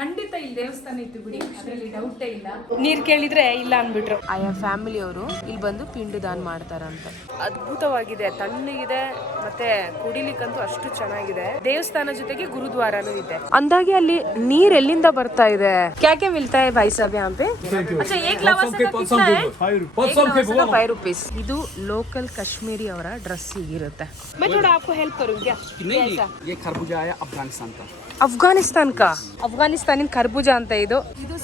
ಖಂಡಿತ ಇಲ್ಲಿ ದೇವಸ್ಥಾನ ಇತ್ತು ಬಿಡಿ ಅದರಲ್ಲಿ ಡೌಟೇ ಇಲ್ಲ ನೀರ್ ಕೇಳಿದ್ರೆ ಇಲ್ಲ ಅನ್ಬಿಟ್ರು ಆಯಾ ಫ್ಯಾಮಿಲಿಯವರು ಇಲ್ಲಿ ಬಂದು ಪಿಂಡದಾನ ಮಾಡ್ತಾರಂತ ಅದ್ಭುತವಾಗಿದೆ ತಣ್ಣಗಿದೆ ಮತ್ತೆ ಕುಡಿಲಿಕ್ಕಂತೂ ಅಷ್ಟು ಚೆನ್ನಾಗಿದೆ ದೇವಸ್ಥಾನ ಜೊತೆಗೆ ಗುರುದ್ವಾರನೂ ಇದೆ ಅಂದಾಗೆ ಅಲ್ಲಿ ನೀರ್ ಎಲ್ಲಿಂದ ಬರ್ತಾ ಇದೆ ಕ್ಯಾಕೆ ಮಿಲ್ತಾ है भाई साहब यहाँ पे अच्छा एक लवासा का कितना है एक लवासा का फाइव रुपीस ಇದು ಲೋಕಲ್ ಕಾಶ್ಮೀರಿ ಅವರ ಡ್ರೆಸ್ ಹೀಗಿರುತ್ತೆ मैं थोड़ा आपको हेल्प करूँ क्या कैसा? ये खरबूजा आया अफगानिस्तान का ಅಫ್ಘಾನಿಸ್ತಾನ್ ಕಾ ಅಫ್ಘಾನಿಸ್ತಾನಿನ खरबूज अंत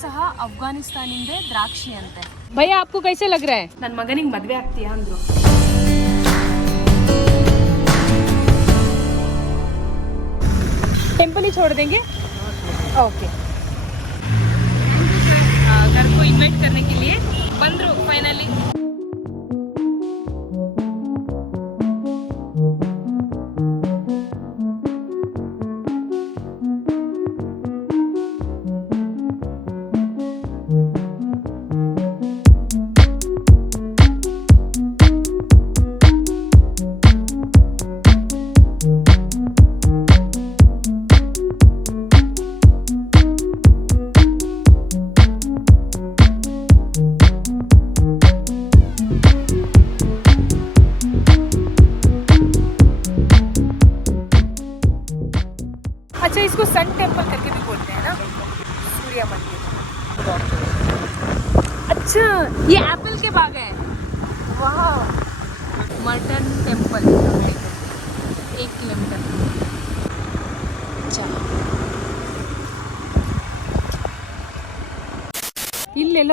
सह अफ़गानिस्तान द्राक्षी अंत भैया आपको कैसे लग रहा है? ನನ್ನ ಮಗನಿಗೆ ಮದುವೆ ಆಗ್ತೀಯಾ ಅಂದ್ರು. टेंपल ही छोड़ देंगे? ओके घर को इनवाइट करने के लिए बंद फाइनली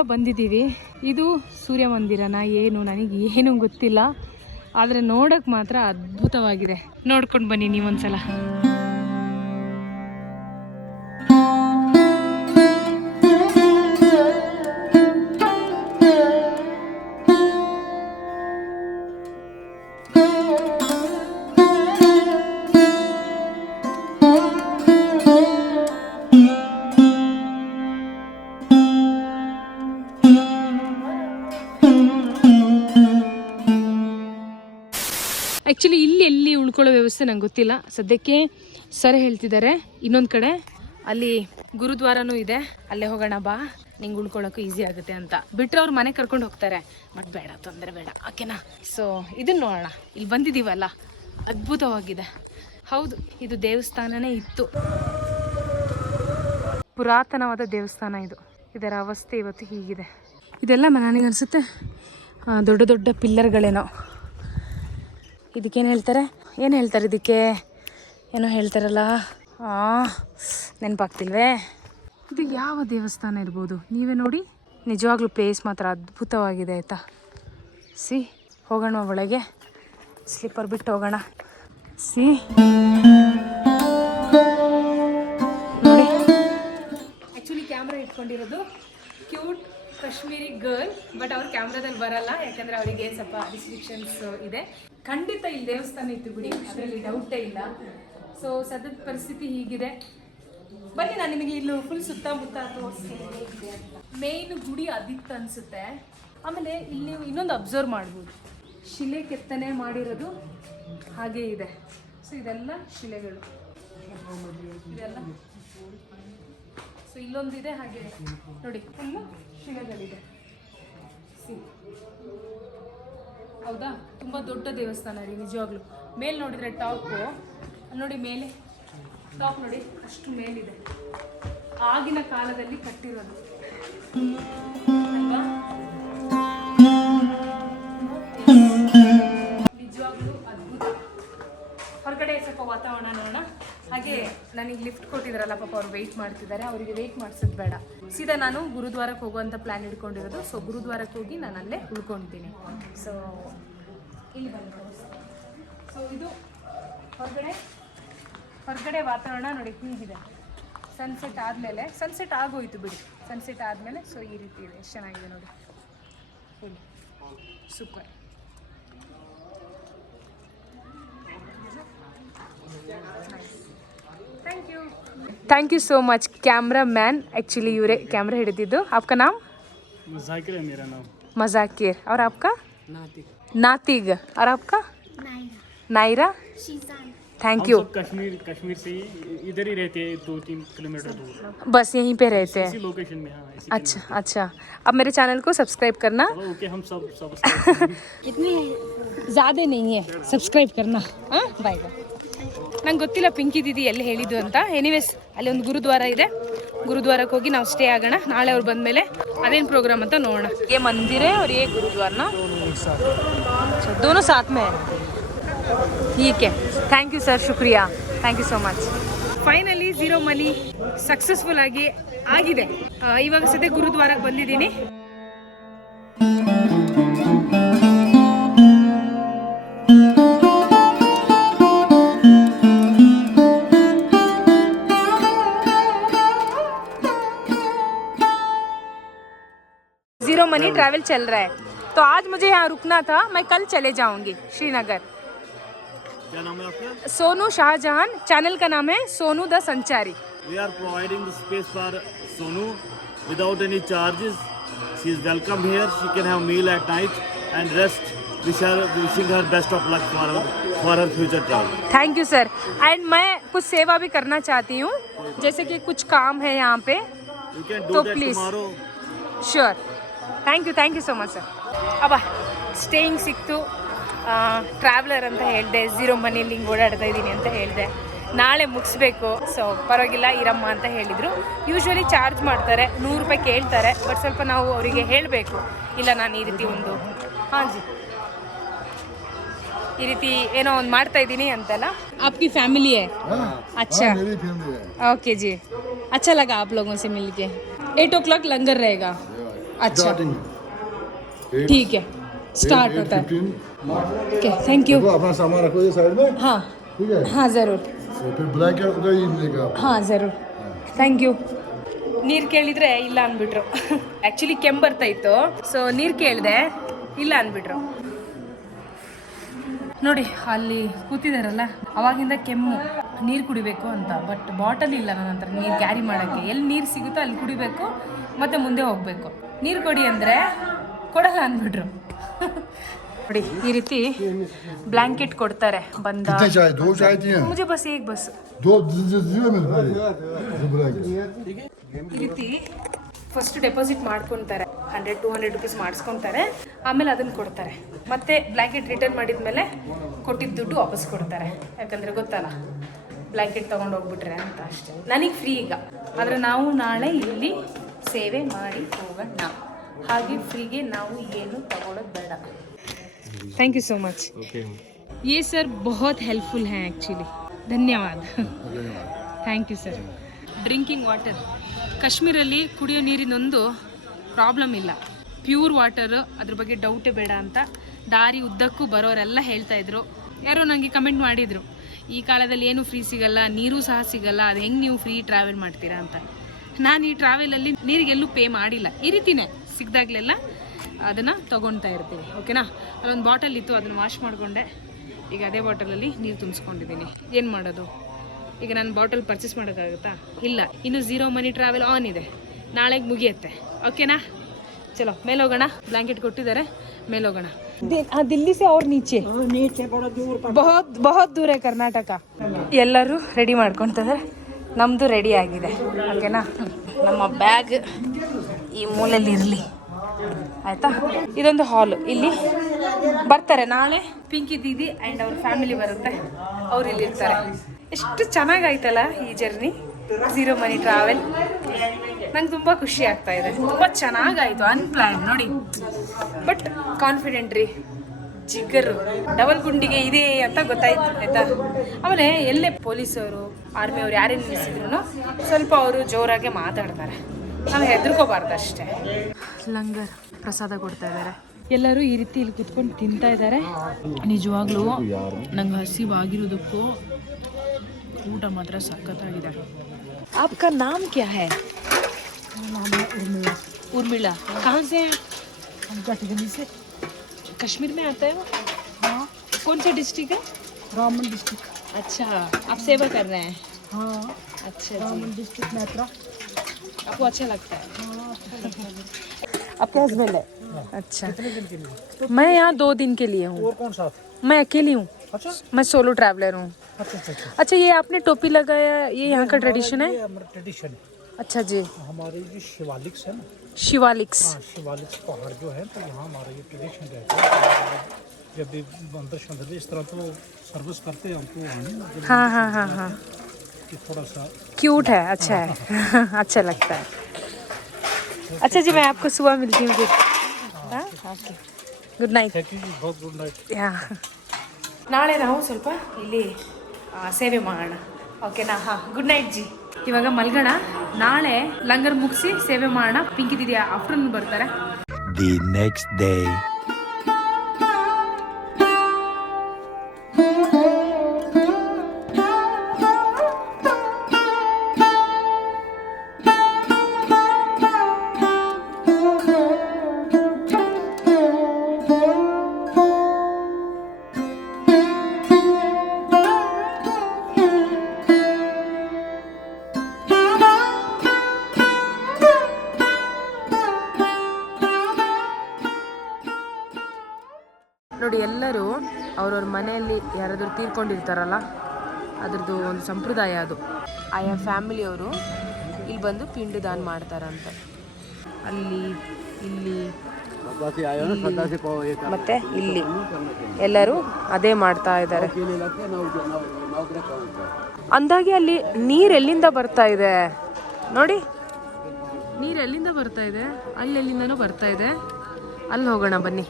ಬಂದಿದ್ದೀವಿ. ಇದು ಸೂರ್ಯ ಮಂದಿರನ ಏನು ನನಗೆ ಏನು ಗೊತ್ತಿಲ್ಲ. ಆದರೆ ನೋಡೋಕ್ಕೆ ಮಾತ್ರ ಅದ್ಭುತವಾಗಿದೆ. ನೋಡ್ಕೊಂಡು ಬನ್ನಿ ನೀವೊಂದ್ಸಲ. ಉಳ್ಕೊಳ್ಳೋ ವ್ಯವಸ್ಥೆ ನಂಗೆ ಗೊತ್ತಿಲ್ಲ. ಸದ್ಯಕ್ಕೆ ಸರ್ ಹೇಳ್ತಿದ್ದಾರೆ. ಇನ್ನೊಂದು ಕಡೆ ಅಲ್ಲಿ ಗುರುದ್ವಾರನೂ ಇದೆ. ಅಲ್ಲೇ ಹೋಗೋಣ ಬಾ. ನಿಂಗೆ ಉಳ್ಕೊಳ್ಳೋಕೆ ಈಸಿ ಆಗುತ್ತೆ ಅಂತ. ಬಿಟ್ಟರೆ ಅವ್ರು ಮನೆ ಕರ್ಕೊಂಡು ಹೋಗ್ತಾರೆ. ಬಟ್ ಬೇಡ, ತೊಂದರೆ ಬೇಡ. ಓಕೆನಾ ಸೊ ಇದನ್ನ ನೋಡೋಣ. ಇಲ್ಲಿ ಬಂದಿದ್ದೀವಲ್ಲ ಅದ್ಭುತವಾಗಿದೆ. ಹೌದು, ಇದು ದೇವಸ್ಥಾನನೇ ಇತ್ತು. ಪುರಾತನವಾದ ದೇವಸ್ಥಾನ ಇದು. ಇದರ ಅವಸ್ಥೆ ಇವತ್ತು ಹೀಗಿದೆ. ಇದೆಲ್ಲ ನನಗೆ ಅನಿಸುತ್ತೆ. ದೊಡ್ಡ ದೊಡ್ಡ ಪಿಲ್ಲರ್ಗಳೇನೋ. ಇದಕ್ಕೇನು ಹೇಳ್ತಾರೆ? ಏನು ಹೇಳ್ತಾರೆ ಇದಕ್ಕೆ? ಏನೋ ಹೇಳ್ತಾರಲ್ಲ? ನೆನಪಾಗ್ತಿಲ್ವೇ? ಇದು ಯಾವ ದೇವಸ್ಥಾನ ಇರ್ಬೋದು? ನೀವೇ ನೋಡಿ. ನಿಜವಾಗ್ಲೂ ಪ್ಲೇಸ್ ಮಾತ್ರ ಅದ್ಭುತವಾಗಿದೆ ಆಯಿತಾ? ಸಿ, ಹೋಗೋಣ ಒಳಗೆ. ಸ್ಲಿಪ್ಪರ್ ಬಿಟ್ಟು ಹೋಗೋಣ. ಸಿ. ನೋಡಿ. ಆ್ಯಕ್ಚುಲಿ ಕ್ಯಾಮ್ರಾ ಇಟ್ಕೊಂಡಿರೋದು ಕ್ಯೂಟ್ ಕಾಶ್ಮೀರಿ ಗರ್ಲ್ ಬಟ್ ಅವ್ರ ಕ್ಯಾಮ್ರಾದಲ್ಲಿ ಬರಲ್ಲ, ಯಾಕಂದ್ರೆ ಅವರಿಗೆ ಸ್ವಲ್ಪ ರಿಸ್ಟ್ರಿಕ್ಷನ್ಸ್ ಇದೆ. ಖಂಡಿತ ಇಲ್ಲಿ ದೇವಸ್ಥಾನ ಇತ್ತು ಬಿಡಿ, ಅದರಲ್ಲಿ ಡೌಟೇ ಇಲ್ಲ. ಸೊ ಸದ್ಯದ ಪರಿಸ್ಥಿತಿ ಹೀಗಿದೆ. ಬನ್ನಿ ನಾನು ನಿಮಗೆ ಇಲ್ಲಿ ಫುಲ್ ಸುತ್ತಮುತ್ತ ತೋರಿಸ್ತೀನಿ ಮೇಯ್ನ್ ಗುಡಿ ಅದಿತ್ತು ಅನಿಸುತ್ತೆ. ಆಮೇಲೆ ಇಲ್ಲಿ ನೀವು ಇನ್ನೊಂದು ಅಬ್ಸರ್ವ್ ಮಾಡ್ಬೋದು. ಶಿಲೆ ಕೆತ್ತನೆ ಮಾಡಿರೋದು ಹಾಗೇ ಇದೆ. ಸೊ ಇದೆಲ್ಲ ಶಿಲೆಗಳು. ಇದೆಲ್ಲ. ಸೊ ಇಲ್ಲೊಂದಿದೆ ಹಾಗೆ ನೋಡಿ, ಫುಲ್ಲು ಶಿಲೆಗಳಿದೆ. ಸಿ ಹೌದಾ? ತುಂಬ ದೊಡ್ಡ ದೇವಸ್ಥಾನ ರೀ, ನಿಜವಾಗ್ಲೂ. ಮೇಲೆ ನೋಡಿದ್ರೆ ಟಾಪ್. ನೋಡಿ ಮೇಲೆ. ಟಾಪ್ ನೋಡಿ, ಅಷ್ಟು ಮೇಲಿದೆ. ಆಗಿನ ಕಾಲದಲ್ಲಿ ಕಟ್ಟಿರೋದು. ಅಲ್ವಾ? ನಿಜವಾಗ್ಲೂ ಅದ್ಭುತ. ಹೊರಗಡೆ ಸ್ವಲ್ಪ ವಾತಾವರಣ ನೋಡೋಣ. ಹಾಗೆ ನನಗೆ ಲಿಫ್ಟ್ ಕೊಟ್ಟಿದ್ರಲ್ಲ ಪಾಪ ಅವ್ರು ವೆಯ್ಟ್ ಮಾಡ್ತಿದ್ದಾರೆ, ಅವರಿಗೆ ವೆಯ್ಟ್ ಮಾಡಿಸೋದು ಬೇಡ. ಸೀದಾ ನಾನು ಗುರುದ್ವಾರಕ್ಕೆ ಹೋಗುವಂಥ ಪ್ಲ್ಯಾನ್ ಇಟ್ಕೊಂಡಿರೋದು. ಸೊ ಗುರುದ್ವಾರಕ್ಕೆ ಹೋಗಿ ನಾನು ಅಲ್ಲೇ ಉಳ್ಕೊತೀನಿ ಸೊ ಇಲ್ಲಿ ಬಂದು. ಸೊ ಇದು ಹೊರಗಡೆ ಹೊರಗಡೆ ವಾತಾವರಣ ನೋಡಿ ಹೀಗಿದೆ. ಸನ್ಸೆಟ್ ಆದಮೇಲೆ ಸನ್ಸೆಟ್ ಆಗೋಯ್ತು ಬಿಡಿ. ಸನ್ಸೆಟ್ ಆದಮೇಲೆ ಸೊ ಈ ರೀತಿ ಇದೆ. ಚೆನ್ನಾಗಿದೆ ನೋಡಿ. Super thank you so much camera man actually your camera हिड़ू आपका नाम मजाकिर है मेरा नाम मजाकिर और आपका नातिग और आपका नायरा थैंक यू कश्मीर कश्मीर से इधर ही रहते हैं दो तीन किलोमीटर दूर बस यहीं पे रहते हैं लोकेशन में हाँ, अच्छा अच्छा अब मेरे चैनल को सब्सक्राइब करना ओके हम सब सब्सक्राइब इतनी ज़्यादा नहीं है सब्सक्राइब करना हाँ बाय बाय ನಂಗೆ ಗೊತ್ತಿಲ್ಲ ಪಿಂಕಿ ದೀದಿ ಎಲ್ಲಿ ಹೇಳಿದ್ದು ಅಂತ. ಎನಿವೇಸ್ ಅಲ್ಲಿ ಒಂದು ಗುರುದ್ವಾರ ಇದೆ. ಗುರುದ್ವಾರಕ್ಕೆ ಹೋಗಿ ನಾವು ಸ್ಟೇ ಆಗೋಣ. ನಾಳೆ ಅವ್ರು ಬಂದಮೇಲೆ ಅದೇನು ಪ್ರೋಗ್ರಾಮ್ ಅಂತ ನೋಡೋಣ. ಏ ಮಂದಿರೇ ಅವ್ರು ಏ ಗುರುದ್ವಾರನ? ದೋನು ಸಾತ್ಮೆ. ಈಕೆ thank you sir ಶುಕ್ರಿಯಾ. Thank you so much finally zero money successful ಆಗಿ ಆಗಿದೆ. ಇವಾಗ ಸದ್ಯ ಗುರುದ್ವಾರಕ್ಕೆ ಬಂದಿದ್ದೀನಿ. ट्रैवल चल रहा है। तो आज मुझे यहाँ रुकना था मैं कल चले जाऊँगी श्रीनगर। क्या नाम है आपका? सोनू शाहजहान चैनल का नाम है Sonu the Sanchari. We are providing space for Sonu without any charges she is welcome here she can have meal at night and rest we shall wishing her best of luck for for her future travel thank you sir and मैं कुछ सेवा भी करना चाहती हूँ जैसे कि कुछ काम है यहाँ पे। तो please sure. thank you thank you so much sir ಅಬ್ಬಾ ಸ್ಟೇಯಿಂಗ್ ಸಿಕ್ತು ಟ್ರಾವೆಲರ್ ಅಂತ ಹೇಳಿದೆ ಝೀರೋ ಮನೇಲಿ ಹಿಂಗೆ ಓಡಾಡ್ತಾ ಇದ್ದೀನಿ ಅಂತ ಹೇಳಿದೆ ನಾಳೆ ಮುಗಿಸ್ಬೇಕು ಸೊ ಪರವಾಗಿಲ್ಲ ಇರಮ್ಮ ಅಂತ ಹೇಳಿದರು ಯೂಶ್ವಲಿ ಚಾರ್ಜ್ ಮಾಡ್ತಾರೆ ನೂರು ರೂಪಾಯಿ ಕೇಳ್ತಾರೆ ಬಟ್ ಸ್ವಲ್ಪ ನಾವು ಅವರಿಗೆ ಹೇಳಬೇಕು ಇಲ್ಲ ನಾನು ಈ ರೀತಿ ಒಂದು ಹಾಂ ಜಿ ಈ ರೀತಿ ಏನೋ ಒಂದು ಮಾಡ್ತಾ ಇದ್ದೀನಿ ಅಂತಲ್ಲ आपकी फैमिली है अच्छा मेरी फैमिली है ओके जी अच्छा लगा आप लोगों से मिलके एट ओ क्लॉक लंगर रहेगा अच्छा स्टार्टिंग ठीक है स्टार्ट होता है फिफ्टीन ओके थैंक यू देखो अपना सामान रखो ये साइड में हाँ ठीक है हाँ ज़रूर तो फिर ब्लैकेट उधर ही मिलेगा आपको। ಹಾಂ ಜರೂರ್ ಥ್ಯಾಂಕ್ ಯು ನೀರು ಕೇಳಿದ್ರೆ ಇಲ್ಲ ಅಂದ್ಬಿಟ್ರು ಆ್ಯಕ್ಚುಲಿ ಕೆಮ್ಮು ಬರ್ತಾ ಇತ್ತು ಸೊ ನೀರು ಕೇಳಿದೆ ಇಲ್ಲ ಅಂದ್ಬಿಟ್ರು ನೋಡಿ ಅಲ್ಲಿ ಕೂತಿದಾರಲ್ಲ ಅವಾಗಿಂದ ಕೆಮ್ಮು ನೀರು ಕುಡಿಬೇಕು ಅಂತ ಬಟ್ ಬಾಟಲ್ ಇಲ್ಲ ನನ್ನ ಹತ್ರ ನೀರು ಕ್ಯಾರಿ ಮಾಡೋಕ್ಕೆ ಎಲ್ಲಿ ನೀರು ಸಿಗುತ್ತೋ ಅಲ್ಲಿ ಕುಡಿಬೇಕು ಮತ್ತೆ ಮುಂದೆ ಹೋಗಬೇಕು ನೀರು ಕೊಡಿ ಅಂದರೆ ಕೊಡಲ್ಲ ಅಂದ್ಬಿಟ್ರು ನೋಡಿ ಈ ರೀತಿ ಬ್ಲ್ಯಾಂಕೆಟ್ ಕೊಡ್ತಾರೆ ಬಂದ ಮುಜೆ ಬಸ್ ಹೇಗೆ ಬಸ್ ಈ ರೀತಿ ಫಸ್ಟ್ ಡೆಪಾಸಿಟ್ ಮಾಡ್ಕೊತಾರೆ ಹಂಡ್ರೆಡ್ ಟೂ ಹಂಡ್ರೆಡ್ ರುಪೀಸ್ ಮಾಡಿಸ್ಕೊತಾರೆ ಆಮೇಲೆ ಅದನ್ನ ಕೊಡ್ತಾರೆ ಮತ್ತೆ ಬ್ಲ್ಯಾಂಕೆಟ್ ರಿಟರ್ನ್ ಮಾಡಿದ್ಮೇಲೆ ಕೊಟ್ಟಿದ್ದ ದುಡ್ಡು ವಾಪಸ್ ಕೊಡ್ತಾರೆ ಯಾಕಂದ್ರೆ ಗೊತ್ತಲ್ಲ ಬ್ಲ್ಯಾಂಕೆಟ್ ತಗೊಂಡು ಹೋಗ್ಬಿಟ್ರೆ ಅಂತ ಅಷ್ಟೇ ನನಗೆ ಫ್ರೀ ಈಗ ಆದರೆ ನಾವು ನಾಳೆ ಇಲ್ಲಿ ಸೇವೆ ಮಾಡಿ ಹೋಗೋಣ ಹಾಗೆ ಫ್ರೀಗೆ ನಾವು ಏನು ತಗೊಳ್ಳೋದು ಬೇಡ ಥ್ಯಾಂಕ್ ಯು ಸೋ ಮಚ್ ये सर बहुत हेल्पफुल हैं एक्चुअली धन्यवाद thank you sir drinking water ಕಾಶ್ಮೀರಲ್ಲಿ ಕುಡಿಯೋ ನೀರಿನೊಂದು ಪ್ರಾಬ್ಲಮ್ ಇಲ್ಲ ಪ್ಯೂರ್ ವಾಟರ್ ಅದ್ರ ಬಗ್ಗೆ ಡೌಟೇ ಬೇಡ ಅಂತ ದಾರಿ ಉದ್ದಕ್ಕೂ ಬರೋರೆಲ್ಲ ಹೇಳ್ತಾ ಇದ್ರು ಯಾರೋ ನನಗೆ ಕಮೆಂಟ್ ಮಾಡಿದರು ಈ ಕಾಲದಲ್ಲಿ ಏನು ಫ್ರೀ ಸಿಗಲ್ಲ ನೀರು ಸಹ ಸಿಗಲ್ಲ ಅದು ಹೆಂಗೆ ನೀವು ಫ್ರೀ ಟ್ರಾವೆಲ್ ಮಾಡ್ತೀರಾ ಅಂತ ನಾನು ಈ ಟ್ರಾವೆಲಲ್ಲಿ ನೀರಿಗೆಲ್ಲೂ ಪೇ ಮಾಡಿಲ್ಲ. ಈ ರೀತಿನೇ ಸಿಗ್ದಾಗಲೆಲ್ಲ ಅದನ್ನು ತೊಗೊಳ್ತಾ ಇರ್ತೀನಿ ಓಕೆನಾ ಅಲ್ಲೊಂದು ಬಾಟಲ್ ಇತ್ತು ಅದನ್ನು ವಾಶ್ ಮಾಡಿಕೊಂಡೆ. ಈಗ ಅದೇ ಬಾಟಲಲ್ಲಿ ನೀರು ತುಂಬಿಸ್ಕೊಂಡಿದ್ದೀನಿ ಏನು ಮಾಡೋದು? ಈಗ ನಾನು ಬಾಟಲ್ ಪರ್ಚೇಸ್ ಮಾಡೋಕ್ಕಾಗುತ್ತಾ? ಇಲ್ಲ. ಇನ್ನು ಝೀರೋ ಮನಿ ಟ್ರಾವೆಲ್ ಆನ್ ಇದೆ. ನಾಳೆಗೆ ಮುಗಿಯುತ್ತೆ. ಓಕೆನಾ ಚಲೋ. ಮೇಲೋಗೋಣ ಹೋಗೋಣ. ಬ್ಲ್ಯಾಂಕೆಟ್ ಕೊಟ್ಟಿದ್ದಾರೆ. ಮೇಲೆ ಹೋಗೋಣ. ದಿಲ್ಲಿ ಸೆ ಅವ್ರ ನೀಚೆ. ಬಹುತ್ ಬಹುತ್ ದೂರ ಕರ್ನಾಟಕ. ಎಲ್ಲರೂ ರೆಡಿ ಮಾಡ್ಕೊಳ್ತಿದ್ದಾರೆ ನಮ್ಮದು ರೆಡಿ ಆಗಿದೆ. ಓಕೆನಾ ನಮ್ಮ ಬ್ಯಾಗ್ ಈ ಮೂಲೆಯಲ್ಲಿ ಇರಲಿ. ಆಯ್ತಾ? ಇದೊಂದು ಹಾಲು ಇಲ್ಲಿ ಬರ್ತಾರೆ. ನಾಳೆ ಪಿಂಕಿ ದೀದಿ ಆ್ಯಂಡ್ ಅವ್ರ ಫ್ಯಾಮಿಲಿ ಬರುತ್ತೆ. ಅವ್ರು ಇಲ್ಲಿ ಇರ್ತಾರೆ. ಎಷ್ಟು ಚೆನ್ನಾಗಾಯ್ತಲ್ಲ ಈ ಜರ್ನಿ ಝೀರೋ ಮನಿ ಟ್ರಾವೆಲ್ ನಂಗೆ ತುಂಬ ಖುಷಿ ಆಗ್ತಾ ಇದೆ. ತುಂಬ ಚೆನ್ನಾಗಾಯಿತು. ಅನ್ಪ್ಲ್ಯಾನ್ ನೋಡಿ. ಬಟ್ ಕಾನ್ಫಿಡೆಂಟ್ ರೀ. ಜಿಗ್ಗರು ಡಬಲ್ ಗುಂಡಿಗೆ ಇದೆ ಅಂತ ಗೊತ್ತಾಯ್ತು, ಆಯ್ತಾ? ಆಮೇಲೆ ಎಲ್ಲೇ ಪೊಲೀಸವರು ಆರ್ಮಿಯವರು ಯಾರೇ ನಿಲ್ಲಿಸಿದ್ರು ಸ್ವಲ್ಪ ಅವರು ಜೋರಾಗೆ ಮಾತಾಡ್ತಾರೆ ನಾವು ಹೆದರ್ಕೋಬಾರ್ದು ಅಷ್ಟೇ ಲಂಗರ್ ಪ್ರಸಾದ ಕೊಡ್ತಾ ಇದ್ದಾರೆ ಎಲ್ಲರೂ ಈ ರೀತಿ ಇಲ್ಲಿ ಕುತ್ಕೊಂಡು ತಿಂತಾ ಇದ್ದಾರೆ ನಿಜವಾಗ್ಲೂ ನಂಗೆ ಹಸಿವಾಗಿರೋದಕ್ಕೂ ಊಟ ಮಾತ್ರ ಸಖತ್ತಾಗಿದೆ आपका नाम क्या है उर्मिला कहाँ से हैं गठगली से कश्मीर में आता है वो हाँ कौन सा डिस्ट्रिक्ट है रामन डिस्ट्रिक्ट अच्छा आप सेवा कर रहे हैं? हाँ। अच्छा डिस्ट्रिक्ट मैत्रा। आपको अच्छा लगता है? आपका हस्बैंड है? अच्छा। मैं यहाँ दो दिन के लिए हूँ। और कौन सा मैं अकेली हूँ। अच्छा। मैं सोलो ट्रैवलर हूँ। अच्छा अच्छा ये आपने टोपी लगाया ये यहाँ का ट्रेडिशन है? ट्रेडिशन अच्छा जी। हमारे जो शिवालिक्स है ना? शिवालिक्स। हाँ शिवालिक्स पहाड़ जो है तो यहाँ हमारा ये ट्रेडिशन रहता है। जब भी मंदिर शंदर इस तरह तो सर्विस करते हैं हमको वहाँ जब हाँ हाँ हाँ हाँ कि थोड़ा सा क्यूट है अच्छा है अच्छा लगता है अच्छा जी मैं आपको सुबह मिलती हूँ फिर हाँ okay good night thank you जी बहुत गुड नाइट ಯಾ ನಾಳೆ ನಾವು ಸ್ವಲ್ಪ ಇಲ್ಲಿ ಆ, ಸೇವೆ ಮಾಡೋಣ ಓಕೆನಾ ಹಾಂ ಗುಡ್ ನೈಟ್ ಜಿ ಇವಾಗ ಮಲ್ಗೋಣ ನಾಳೆ ಲಂಗರ್ ಮುಗಿಸಿ ಸೇವೆ ಮಾಡೋಣ ಪಿಂಕಿ ದಿದಿ ಆಫ್ಟರ್ನೂನ್ ಬರ್ತಾರೆ The next day. ಮಾಡ್ಕೊಂಡಿರ್ತಾರಲ್ಲ ಅದ್ರದ್ದು ಒಂದು ಸಂಪ್ರದಾಯ ಅದು. ಆಯಾ ಫ್ಯಾಮಿಲಿಯವರು ಇಲ್ಲಿ ಬಂದು ಪಿಂಡದಾನ ಮಾಡ್ತಾರಂತೆ. ಅಲ್ಲಿ ಇಲ್ಲಿ ಮತ್ತೆ ಇಲ್ಲಿ ಎಲ್ಲರೂ ಅದೇ ಮಾಡ್ತಾ ಇದ್ದಾರೆ. ಅಂದಾಗೆ ಅಲ್ಲಿ ನೀರು ಎಲ್ಲಿಂದ ಬರ್ತಾ ಇದೆ? ನೋಡಿ. ನೀರು ಎಲ್ಲಿಂದ ಬರ್ತಾ ಇದೆ? ಅಲ್ಲಿ ಎಲ್ಲಿಂದನೂ ಬರ್ತಾ ಇದೆ. ಅಲ್ಲಿ ಹೋಗೋಣ ಬನ್ನಿ.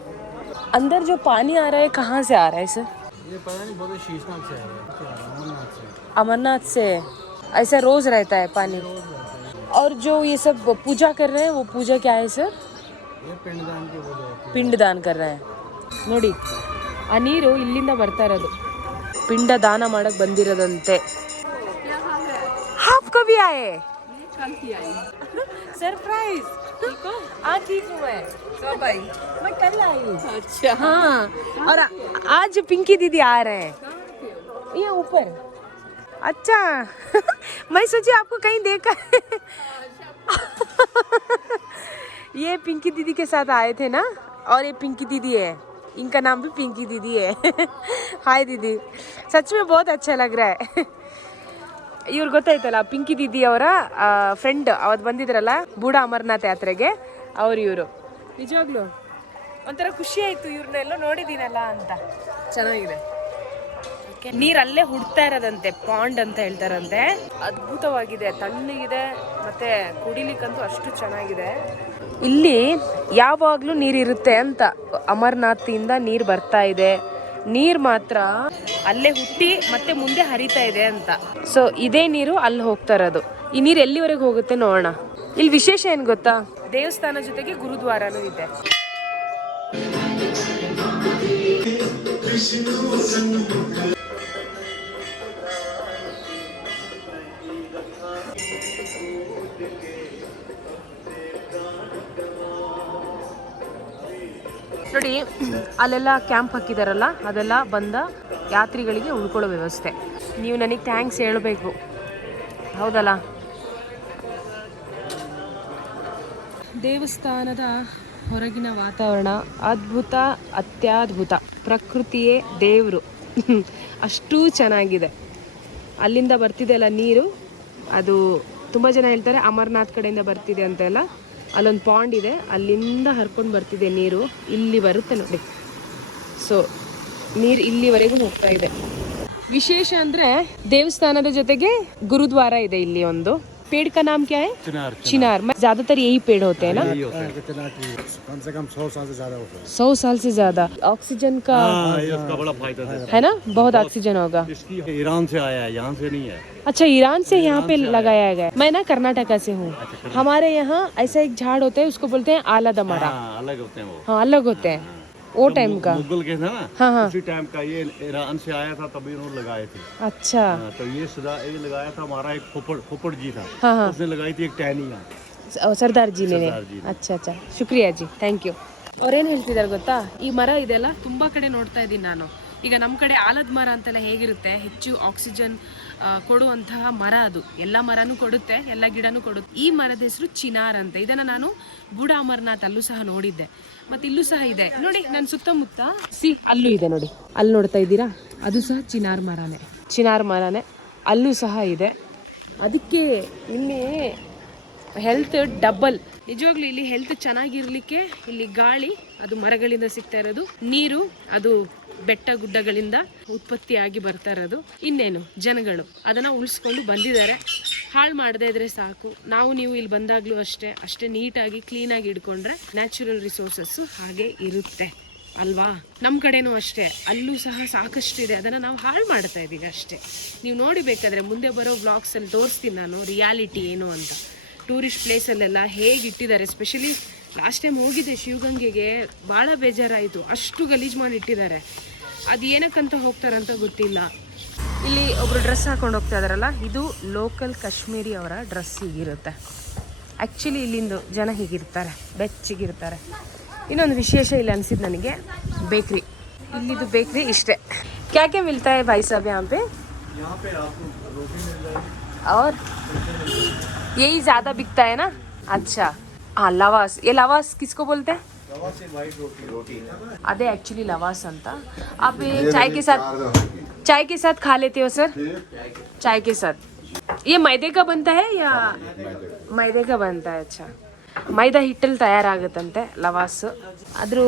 ಅಂದರ್ ಜೋ ಪಾನಿ ಆ ರಹ ಕಹಾಂ ಸೆ ಆ ಸರ್ अमरनाथ से। ऐसा रोज रहता है पानी। रोज रहता है। और जो ये सब पूजा कर रहे हैं वो पूजा क्या है सर? पिंड दान कर रहे हैं। नोड़ी आ नीर इन बरतार पिंड दान बंदी हाफ़ कभी आए? सरप्राइज़ आज ठीक हूँ। मैं सब आई मैं कल आई अच्छा। हाँ। और आज पिंकी दीदी आ रहे हैं। ये ऊपर। अच्छा। मैं सोची आपको कहीं देखा है। ये पिंकी दीदी के साथ आए थे ना? और ये पिंकी दीदी है। इनका नाम भी पिंकी दीदी है। हाय दीदी। सच में बहुत अच्छा लग रहा है। ಇವ್ರು ಗೊತ್ತಾಯ್ತಲ್ಲ ಪಿಂಕಿ ದೀದಿ ಅವರ ಫ್ರೆಂಡ್ ಅವತ್ತು ಬಂದಿದ್ರಲ್ಲ ಬೂಡ ಅಮರನಾಥ ಯಾತ್ರೆಗೆ ಅವ್ರು ಇವರು. ನಿಜವಾಗ್ಲು? ಒಂಥರ ಖುಷಿ ಆಯ್ತು ಇವ್ರನ್ನೆಲ್ಲ ನೋಡಿದ್ದೀನಲ್ಲ ಅಂತ. ಚೆನ್ನಾಗಿದೆ. ನೀರ್ ಅಲ್ಲೇ ಹುಡ್ತಾ ಇರೋದಂತೆ ಪಾಂಡ್ ಅಂತ ಹೇಳ್ತಾರಂತೆ. ಅದ್ಭುತವಾಗಿದೆ ತಣ್ಣಗಿದೆ ಮತ್ತೆ ಕುಡಿಲಿಕ್ಕಂತೂ ಅಷ್ಟು ಚೆನ್ನಾಗಿದೆ. ಇಲ್ಲಿ ಯಾವಾಗ್ಲೂ ನೀರಿರುತ್ತೆ ಅಂತ ಅಮರನಾಥಿಂದ ನೀರ್ ಬರ್ತಾ ಇದೆ. ನೀರ್ ಮಾತ್ರ ಅಲ್ಲೇ ಹುಟ್ಟಿ ಮತ್ತೆ ಮುಂದೆ ಹರಿತಾ ಇದೆ ಅಂತ. ಸೊ ಇದೇ ನೀರು ಅಲ್ಲಿ ಹೋಗ್ತಾ ಇರೋದು. ಈ ನೀರು ಎಲ್ಲಿವರೆಗೆ ಹೋಗುತ್ತೆ ನೋಡೋಣ. ಇಲ್ಲಿ ವಿಶೇಷ ಏನ್ ಗೊತ್ತಾ? ದೇವಸ್ಥಾನ ಜೊತೆಗೆ ಗುರುದ್ವಾರನು ಇದೆ. ನೋಡಿ, ಅಲ್ಲೆಲ್ಲ ಕ್ಯಾಂಪ್ ಹಾಕಿದಾರಲ್ಲ, ಅದೆಲ್ಲ ಬಂದ ಯಾತ್ರಿಗಳಿಗೆ ಉಳ್ಕೊಳ್ಳೋ ವ್ಯವಸ್ಥೆ. ನೀವು ನನಗೆ ಥ್ಯಾಂಕ್ಸ್ ಹೇಳಬೇಕು. ಹೌದಲ್ಲ? ದೇವಸ್ಥಾನದ ಹೊರಗಿನ ವಾತಾವರಣ ಅದ್ಭುತ, ಅತ್ಯದ್ಭುತ. ಪ್ರಕೃತಿಯೇ ದೇವರು. ಅಷ್ಟೂ ಚೆನ್ನಾಗಿದೆ. ಅಲ್ಲಿಂದ ಬರ್ತಿದೆ ಅಲ್ಲ ನೀರು? ಅದು ತುಂಬ ಜನ ಹೇಳ್ತಾರೆ ಅಮರ್ನಾಥ್ ಕಡೆಯಿಂದ ಬರ್ತಿದೆ ಅಂತೆಲ್ಲ. ಅಲ್ಲೊಂದು ಪಾಂಡ್ ಇದೆ, ಅಲ್ಲಿಂದ ಹರ್ಕೊಂಡು ಬರ್ತಿದೆ ನೀರು, ಇಲ್ಲಿ ಬರುತ್ತೆ ನೋಡಿ. ಸೊ ನೀರು ಇಲ್ಲಿವರೆಗೂ ಹೋಗ್ತಾ ಇದೆ. ವಿಶೇಷ ಅಂದ್ರೆ ದೇವಸ್ಥಾನದ ಜೊತೆಗೆ ಗುರುದ್ವಾರ ಇದೆ ಇಲ್ಲಿ ಒಂದು. पेड़ का नाम क्या है? चिनार चिनार। में ज़्यादातर यही पेड़ होते हैं ना? कम से कम सौ साल से ज़्यादा होता है। सौ साल से ज़्यादा। ऑक्सीजन का हाँ, ये उसका बड़ा फ़ायदा है ना? बहुत ऑक्सीजन होगा। ईरान से आया है यहाँ से नहीं है। अच्छा ईरान से यहाँ पे लगाया गया मैं ना कर्नाटका से हूँ। हमारे यहाँ ऐसा एक झाड़ होता है उसको बोलते हैं आला दमरा हाँ अलग होते हैं हाँ अलग होते हैं। वो टाइम का मुगल के थे ना हाँ हाँ उसी टाइम का ये ईरान से आया था तभी उन्होंने लगाए थे अच्छा हाँ, तो ये सदा ये लगाया था हमारा एक फुफड़ फुफड़ जी था हाँ हाँ उसने लगाई थी एक टहनी यहाँ ಸ- Sardar G Sardar G. ಅಚ್ಚಾ ಅಚ್ಚಾ ಶುಕ್ರಿಯಾ G thank you ಅವ್ರೇನು ಹೇಳ್ತಿದ್ದಾರೆ ಗೊತ್ತಾ ಈ ಮರ ಇದೆಲ್ಲ ತುಂಬಾ ಕಡೆ ನೋಡ್ತಾ ಇದ್ದೀನಿ ನಾನು ಈಗ ನಮ್ಮ ಕಡೆ ಆಲದ ಮರ ಅಂತೆಲ್ಲ ಹೇಗಿರುತ್ತೆ ಹೆಚ್ಚು ಆಕ್ಸಿಜನ್ ಕೊಡುವಂತಹ ಮರ ಅದು ಎಲ್ಲ ಮರನೂ ಕೊಡುತ್ತೆ ಎಲ್ಲ ಗಿಡನೂ ಕೊಡುತ್ತೆ ಈ ಮರದ ಹೆಸರು ಚಿನಾರ್ ಅಂತ ಇದನ್ನ ನಾನು ಬುಡ ಅಮರ್ನಾಥ್ ಅಲ್ಲೂ ಸಹ ನೋಡಿದ್ದೆ ಮತ್ತೆ ಇಲ್ಲೂ ಸಹ ಇದೆ. ನೋಡಿ ನನ್ನ ಸುತ್ತಮುತ್ತ ಸಿ ಅಲ್ಲೂ ಇದೆ ನೋಡಿ. ಅಲ್ಲಿ ನೋಡ್ತಾ ಇದ್ದೀರಾ? ಅದು ಸಹ ಚಿನಾರ್ ಮರನೇ. ಚಿನಾರ್ ಮರನೇ. ಅಲ್ಲೂ ಸಹ ಇದೆ. ಅದಕ್ಕೆ ಇಲ್ಲಿ ಹೆಲ್ತ್ ಡಬಲ್ ನಿಜವಾಗ್ಲೂ ಇಲ್ಲಿ ಹೆಲ್ತ್ ಚೆನ್ನಾಗಿರ್ಲಿಕ್ಕೆ ಇಲ್ಲಿ ಗಾಳಿ ಅದು ಮರಗಳಿಂದ ಸಿಗ್ತಾ ಇರೋದು. ನೀರು ಅದು ಬೆಟ್ಟ ಗುಡ್ಡಗಳಿಂದ ಉತ್ಪತ್ತಿಯಾಗಿ ಬರ್ತಾ ಇರೋದು. ಇನ್ನೇನು? ಜನಗಳು. ಅದನ್ನ ಉಳಿಸ್ಕೊಂಡು ಬಂದಿದ್ದಾರೆ. ಹಾಳು ಮಾಡದೇ ಇದ್ರೆ ಸಾಕು. ನಾವು ನೀವು ಇಲ್ಲಿ ಬಂದಾಗ್ಲೂ ಅಷ್ಟೇ. ಅಷ್ಟೇ ನೀಟಾಗಿ ಕ್ಲೀನಾಗಿ ಇಟ್ಕೊಂಡ್ರೆ ನ್ಯಾಚುರಲ್ ರಿಸೋರ್ಸಸ್ಸು ಹಾಗೆ ಇರುತ್ತೆ. ಅಲ್ವಾ? ನಮ್ಮ ಕಡೆನೂ ಅಷ್ಟೇ. ಅಲ್ಲೂ ಸಹ ಸಾಕಷ್ಟು ಇದೆ. ಅದನ್ನು ನಾವು ಹಾಳು ಮಾಡ್ತಾ ಇದ್ದೀವಿ ಅಷ್ಟೇ. ನೀವು ನೋಡಿ ಬೇಕಾದ್ರೆ ಮುಂದೆ ಬರೋ ವ್ಲಾಗ್ಸಲ್ಲಿ ತೋರಿಸ್ತೀನಿ ನಾನು ರಿಯಾಲಿಟಿ ಏನು ಅಂತ. ಟೂರಿಸ್ಟ್ ಪ್ಲೇಸಲ್ಲೆಲ್ಲ ಹೇಗೆ ಇಟ್ಟಿದ್ದಾರೆ. ಸ್ಪೆಷಲಿ ಲಾಸ್ಟ್ ಟೈಮ್ ಹೋಗಿದ್ದೆ ಶಿವಗಂಗೆಗೆ ಭಾಳ ಬೇಜಾರಾಯಿತು. ಅಷ್ಟು ಗಲೀಜು ಮಾಡಿ ಇಟ್ಟಿದ್ದಾರೆ. ಅದು ಏನಕ್ಕಂತ ಹೋಗ್ತಾರಂತ ಗೊತ್ತಿಲ್ಲ. ಇಲ್ಲಿ ಒಬ್ರು ಡ್ರೆಸ್ ಹಾಕೊಂಡು ಹೋಗ್ತಾ ಇದಾರಲ್ಲ ಇದು ಲೋಕಲ್ ಕಾಶ್ಮೀರಿ ಅವರ ಡ್ರೆಸ್ ಹೀಗಿರುತ್ತೆ ಆ್ಯಕ್ಚುಲಿ ಇಲ್ಲಿಂದು ಜನ ಹೀಗಿರ್ತಾರೆ ಬೆಚ್ಚಗಿರ್ತಾರೆ ಇನ್ನೊಂದು ವಿಶೇಷ ಇಲ್ಲಿ ಅನಿಸಿದ್ದು ನನಗೆ ಬೇಕ್ರಿ ಇಲ್ಲಿದು ಬೇಕ್ರಿ ಇಷ್ಟೇ ಕ್ಯಾ ಕ್ಯಾ ಮಿಲ್ತಾ है भाई साहब यहाँ पे और यही ज़्यादा बिकता है ना अच्छा हाँ लवास ये लवास किसको बोलते हैं अदे एक्चुअली लवास ಅಂತ आप ये चाय के साथ चाय के साथ खा लेते हो सर चाय के साथ ये मैदे का बनता है या मैदे का बनता है अच्छा ಮೈದಾ ಹಿಟ್ಟಲ್ಲಿ ತಯಾರಾಗುತ್ತಂತೆ ಲವಾಸ್ ಆದರೂ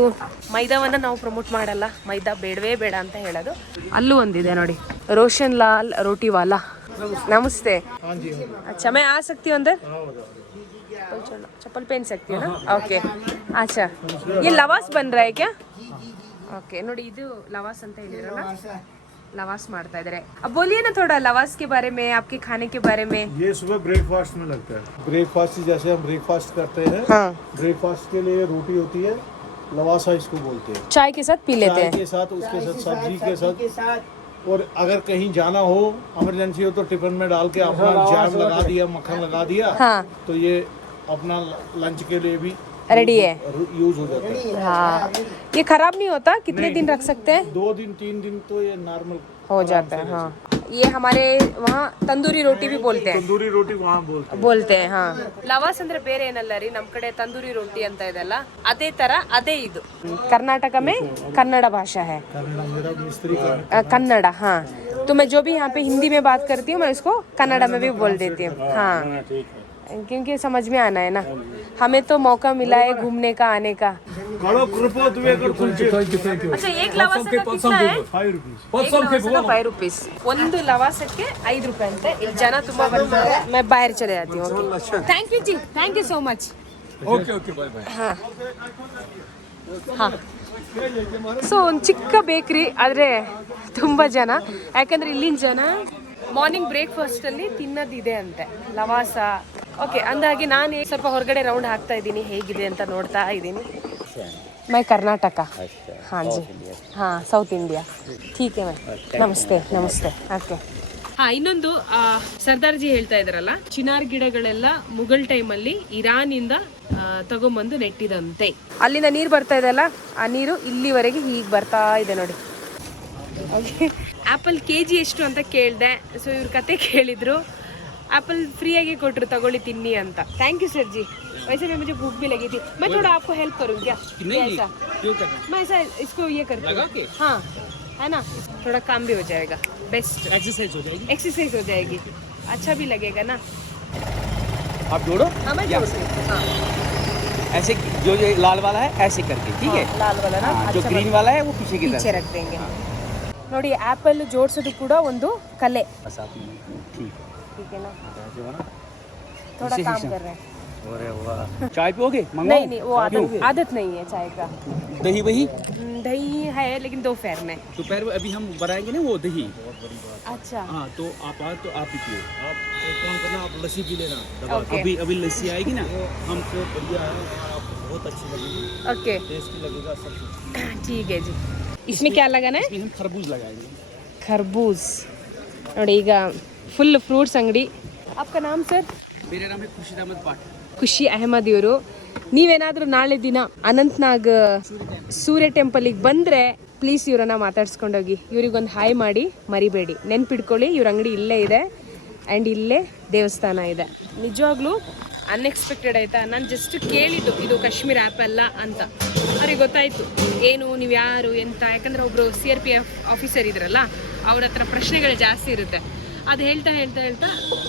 ಮೈದಾವನ್ನು ನಾವು ಪ್ರಮೋಟ್ ಮಾಡಲ್ಲ ಮೈದಾ ಬೇಡವೇ ಬೇಡ ಅಂತ ಹೇಳೋದು ಅಲ್ಲೂ ಒಂದಿದೆ ನೋಡಿ ರೋಷನ್ ಲಾಲ್ ರೋಟಿ ವಾಲಾ ನಮಸ್ತೆ अच्छा मैं आ सकती हूँ अंदर चप्पल छोड़ना चप्पल पहन सकती हूँ ना ओके अच्छा ये लवास बन रहा है क्या ಓಕೆ ನೋಡಿ ಇದು ಲವಾಸ್ ಅಂತ ಹೇಳಿರಲ್ಲ लवास मारता है। अब बोलिए ना थोड़ा लवास के बारे में आपके खाने के बारे में। ये सुबह ब्रेकफास्ट में लगता है। ब्रेकफास्ट जैसे हम ब्रेकफास्ट करते हैं। हाँ। ब्रेकफास्ट के लिए रोटी होती है लवासा इसको बोलते हैं। चाय के साथ पी लेते हैं। के साथ उसके साथ सब्ज़ी के साथ, और अगर कहीं जाना हो इमरजेंसी हो तो टिफ़िन में डाल के हाँ, अपना जाम लगा दिया मक्खन लगा दिया। हाँ। तो ये अपना लंच के लिए भी रेडी है यूज हो जाता है हाँ ये खराब नहीं होता कितने दिन रख सकते हैं दो दिन तीन दिन तो ये नॉर्मल हो जाता है हाँ ये हमारे वहाँ तंदूरी रोटी भी बोलते हैं तंदूरी रोटी वहाँ बोलते हैं बोलते हैं हाँ ಲವಾಸ್ ಅಂದ್ರೆ ಬೇರೆ ಏನಲ್ಲ ರೀ ನಮ್ ಕಡೆ ತಂದೂರಿ ರೊಟ್ಟಿ ಅಂತ ಇದೆಲ್ಲ ಅದೇ ತರ ಅದೇ ಇದು कर्नाटक में कन्नड़ भाषा है मेरा मिस्त्री का अ, कन्नड़ हाँ तो मैं जो भी यहाँ पे हिंदी में बात करती हूँ मैं उसको कन्नड़ में भी बोल देती हूँ हाँ क्योंकि समझ में आना है ना हमें तो मौका मिला है घूमने का आने का कड़ो कृपो द्वेकर कुलचे अच्छा एक लवास का कितना है फाइव रुपीज ಫೈವ್ ರುಪೀಸ್ ಒಂದು ಲವಾಸಕ್ಕೆ ಐದು ರೂಪಾಯಿ ಅಂತೆ ಇಲ್ಲಿ ಜನ ತುಂಬಾ ಬರ್ತಾರೆ ಮೈ ಬಾಯರ್ ಚಲೆ ಜಾತಿ thank U G thank you so much okay okay bye bye ಹಾ ಹಾ ಸೊ ಒಂದು ಚಿಕ್ಕ ಬೇಕ್ರಿ ಆದರೆ ತುಂಬ ಜನ ಯಾಕಂದ್ರೆ ಇಲ್ಲಿನ ಜನ ಮಾರ್ನಿಂಗ್ ಬ್ರೇಕ್ಫಾಸ್ಟಲ್ಲಿ ತಿನ್ನೋದಿದೆ ಅಂತೆ ಲವಾಸ ಓಕೆ ಅಂದಾಗಿ ನಾನು ಸ್ವಲ್ಪ ಹೊರಗಡೆ ರೌಂಡ್ ಹಾಕ್ತಾ ಇದ್ದೀನಿ. ಹೇಗಿದೆ ಅಂತ ನೋಡ್ತಾ ಇದ್ದೀನಿ. ಮೈ ಕರ್ನಾಟಕ ಹಾಂ ಜಿ. ಹಾಂ ಸೌತ್ ಇಂಡಿಯಾ ಠೀಕ್ ಮೈ ನಮಸ್ತೆ ನಮಸ್ತೆ. ಓಕೆ ಹಾ ಇನ್ನೊಂದು ಆ, ಸರ್ದಾರ್ಜಿ ಹೇಳ್ತಾ ಇದ್ರಲ್ಲ ಚಿನಾರ್ ಗಿಡಗಳೆಲ್ಲ ಮುಘಲ್ ಟೈಮಲ್ಲಿ ಇರಾನಿಂದ ಇಂದ ತಗೊಂಬಂದು ನೆಟ್ಟಿದಂತೆ. ಅಲ್ಲಿಂದ ನೀರು ಬರ್ತಾ ಇದೆ ಅಲ್ಲ? ಆ ನೀರು ಇಲ್ಲಿವರೆಗೆ ಹೀಗೆ ಬರ್ತಾ ಇದೆ ನೋಡಿ. ಆಪಲ್ ಕೆ ಜಿ ಎಷ್ಟು ಅಂತ ಕೇಳಿದೆ. ಸೊ ಇವ್ರ ಕತೆ ಕೇಳಿದ್ರು. ಆ್ಯಪಲ್ ಫ್ರೀಯಾಗಿ ಕೊಟ್ರು ತಗೊಳ್ಳಿ ತಿನ್ನಿ ಅಂತ ಥ್ಯಾಂಕ್ ಯು सर जी वैसे में मुझे भूख भी लगी थी मैं थोड़ा आपको हेल्प करूँ क्या नहीं, ऐसा क्यों करना मैं ऐसा इसको ये करती हूँ हाँ है ना थोड़ा काम भी हो जाएगा बेस्ट एक्सरसाइज हो जाएगी एक्सरसाइज हो जाएगी अच्छा भी लगेगा ना आप जोड़ो हाँ मैं जोड़ रही हूँ। हाँ, ऐसे जो ये लाल वाला है ऐसे करके ठीक है हाँ, लाल वाला ना हाँ, जो अच्छा ग्रीन वाला है वो पीछे की पीछे तरफ रख देंगे ನೋಡಿ ಆ್ಯಪಲ್ ಜೋಡಿಸೋದು ಕೂಡ ಒಂದು ಕಲೆ बस आप ठीक है ठीक है ना? थोड़ा काम कर रहे हैं। चाय पियोगे? नहीं नहीं वो आदत आदत नहीं है चाय का। दही वही? हम्म, दही है लेकिन दोपहर में। दोपहर में अभी हम बनाएँगे ना वो दही। अच्छा। हाँ तो आप आज तो आप ही पियो। आप एक काम करना आप लस्सी पी लेना। okay. अभी अभी लस्सी आएगी ना हम तो बढ़िया है आप बहुत अच्छी लगेगी। ओके टेस्टी लगेगा सब ठीक है जी। इसमें क्या लगाना है? हम खरबूज लगाएँगे। खरबूज। और ಫುಲ್ ಫ್ರೂಟ್ಸ್ ಅಂಗಡಿ. ಅಪ್ಪ ನಾಮ್ ಸರ್ ಖುಷಿ ಅಹಮದ್ ಇವರು. ನೀವೇನಾದರೂ ನಾಳೆ ದಿನ ಅನಂತನಾಗ್ ಸೂರ್ಯ ಟೆಂಪಲಿಗೆ ಬಂದರೆ ಪ್ಲೀಸ್ ಇವರನ್ನ ಮಾತಾಡ್ಸ್ಕೊಂಡೋಗಿ. ಇವ್ರಿಗೊಂದು ಹಾಯ್ ಮಾಡಿ ಮರಿಬೇಡಿ. ನೆನ್ಪಿಡ್ಕೊಳ್ಳಿ ಇವ್ರ ಅಂಗಡಿ ಇಲ್ಲೇ ಇದೆ. ಆ್ಯಂಡ್ ಇಲ್ಲೇ ದೇವಸ್ಥಾನ ಇದೆ. ನಿಜವಾಗ್ಲೂ ಅನ್ಎಕ್ಸ್ಪೆಕ್ಟೆಡ್ ಆಯಿತಾ? ನಾನು ಜಸ್ಟ್ ಕೇಳಿದ್ದು ಇದು ಕಾಶ್ಮೀರ್ ಆ್ಯಪ್ ಅಲ್ಲ ಅಂತ. ಅವ್ರಿಗೆ ಗೊತ್ತಾಯಿತು. ಏನು ನೀವು ಯಾರು ಎಂತ? ಯಾಕಂದ್ರೆ ಒಬ್ಬರು C R P F officer ಇದ್ರಲ್ಲ ಅವ್ರ ಹತ್ರ ಪ್ರಶ್ನೆಗಳು ಜಾಸ್ತಿ ಇರುತ್ತೆ. ಅದು ಹೇಳ್ತಾ ಹೇಳ್ತಾ ಹೇಳ್ತಾ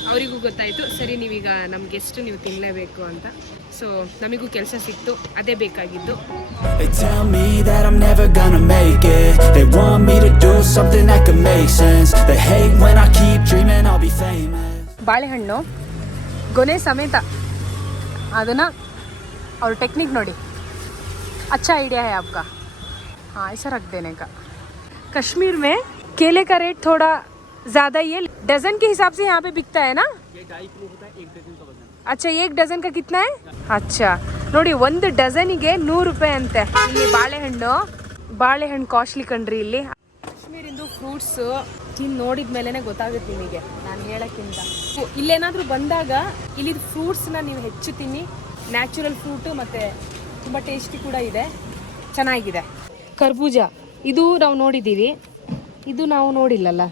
ಅವರಿಗೂ ಗೊತ್ತಾಯಿತು ಸರಿ ನೀವೀಗ ನಮ್ಮ ಗೆಸ್ಟ್ ನೀವು ತಿನ್ನಲೇಬೇಕು ಅಂತ ಸೊ ನಮಗೂ ಕೆಲಸ ಸಿಕ್ತು ಅದೇ ಬೇಕಾಗಿದ್ದು They tell me that I'm never gonna make it. They want me to do something that could make sense. They hate when I keep dreaming I'll be famous. ಬಾಳೆಹಣ್ಣು ಗೊನೆ ಸಮೇತ ಅದನ್ನು और टेक्निक नोड़ी अच्छा आइडिया है आपका हाँ ऐसा रख देने का कश्मीर में केले का रेट थोड़ा ज़्यादा ही है डजन के हिसाब से यहाँ पे बिकता है ना अच्छा एक डजन का कितना है अच्छा ನೋಡಿ ಒಂದು ಡಜನಿಗೆ ನೂರು ರೂಪಾಯಿ ಅಂತೆ ಇಲ್ಲಿ ಬಾಳೆಹಣ್ಣು ಬಾಳೆಹಣ್ಣು ಕಾಸ್ಟ್ಲಿ ಕಣ್ರಿ ಇಲ್ಲಿ ಕಾಶ್ಮೀರಿಂದು ಫ್ರೂಟ್ಸ್ ನೀನು ನೋಡಿದ ಮೇಲೇ ಗೊತ್ತಾಗುತ್ತೆ ನಿಮಗೆ ನಾನು ಹೇಳೋಕ್ಕಿಂತ ಇಲ್ಲೇನಾದರೂ ಬಂದಾಗ ಇಲ್ಲಿದು ಫ್ರೂಟ್ಸ್ನ ನೀವು ಹೆಚ್ಚು ತಿನ್ನಿ ನ್ಯಾಚುರಲ್ ಫ್ರೂಟು ಮತ್ತು ತುಂಬ ಟೇಸ್ಟಿ ಕೂಡ ಇದೆ ಚೆನ್ನಾಗಿದೆ ಕರ್ಬೂಜ ಇದು ನಾವು ನೋಡಿದ್ದೀವಿ ಇದು ನಾವು ನೋಡಿಲ್ಲಲ್ಲ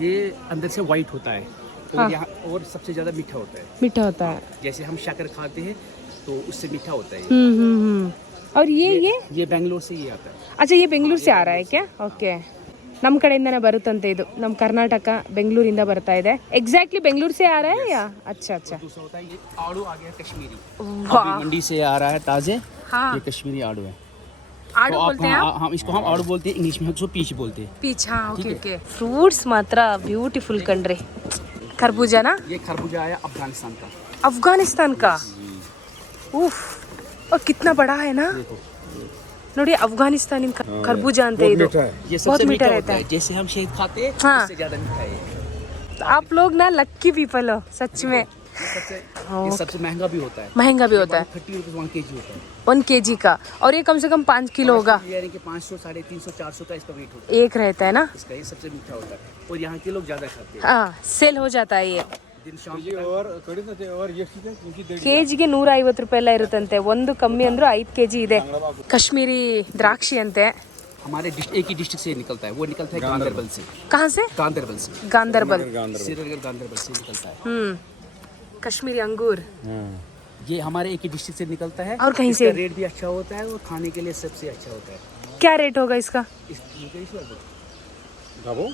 ये अंदर से वाइट होता है और हाँ। यहाँ और सबसे ज़्यादा मीठा होता है मीठा होता है जैसे हम शक्कर खाते हैं तो उससे मीठा होता है ये। हम्म हम्म हम्म और ये ये ये बेंगलोर से ये आता है अच्छा ये ಬೆಂಗಳೂರು से आ रहा है क्या ಓಕೆ ನಮ್ಮ ಕಡೆಯಿಂದನೇ ಬರುತ್ತಂತೆ ಇದು ನಮ್ಮ ಕರ್ನಾಟಕ ಬೆಂಗಳೂರಿಂದ ಬರ್ತಾ ಇದೆ ಎಕ್ಸಾಕ್ಟ್ಲಿ ಬೆಂಗಳೂರು से आ रहा है या अच्छा अच्छा दूसरा होता है ये आड़ू आ गया कश्मीरी वाह अभी मंडी से आ रहा है ताज़े हाँ ये कश्मीरी आड़ू है आड़ू तो आप- बोलते हैं हाँ, आप हम इसको हम आड़ू बोलते हैं इंग्लिश में हम इसको पीच बोलते हैं ಪೀಚ್ ಹಾ ಓಕೆ ಓಕೆ ಫ್ರೂಟ್ಸ್ ಮಾತ್ರ ಬ್ಯೂಟಿಫುಲ್ ಕಣ್ರಿ ಖರ್ಬೂಜಾನ ये खरबूजा आया अफगानिस्तान का अफगानिस्तान का उफ और कितना बड़ा है ना ನೋಡಿ ಅಫ್ಘಾನಿಸ್ತಾನಿನ ಖರ್ಬೂಜ ಅಂತ ಇದು ये बहुत सबसे मीठा मीठा रहता होता है है जैसे हम शहीद खाते हैं हाँ। उससे ज़्यादा मीठा है ये। आप लोग ना लक्की पीपल हो सच में सबसे ये सबसे महंगा भी होता है महंगा भी होता है थर्टी रुपीज़ वन के जी होता है वन के जी का और ये कम से कम पाँच किलो होगा यानी कि पाँच सौ साढ़े तीन सौ चार सौ का इसका वेट होता है एक रहता है ना इसका ये सबसे मीठा होता है और यहाँ के लोग ज़्यादा खाते हैं हाँ सेल हो जाता है ये दिन शाम के और थोड़ी ना और ये चीज़ है क्योंकि ಕೆ ಜಿಗೆ ನೂರ ಐವತ್ತು ರೂಪಾಯಿ ಎಲ್ಲ ಇರುತ್ತಂತೆ ಒಂದು ಕಮ್ಮಿ ಅಂದ್ರೂ ಐದು ಕೆ ಜಿ ಇದೆ ಕಾಶ್ಮೀರಿ ದ್ರಾಕ್ಷಿ ಅಂತೆ हमारे डिस्ट- एक ही डिस्ट्रिक्ट से निकलता है वो निकलता है गांधरबल से कहाँ से गांधरबल से गांधरबल श्रीनगर गांधरबल से निकलता है हम्म कश्मीरी अंगूर। ये हमारे एक ही डिस्ट्रिक्ट से निकलता है। और कहीं इसका से? रेट भी अच्छा होता है और खाने के लिए सबसे अच्छा होता है। क्या रेट होगा इसका? इस? दबो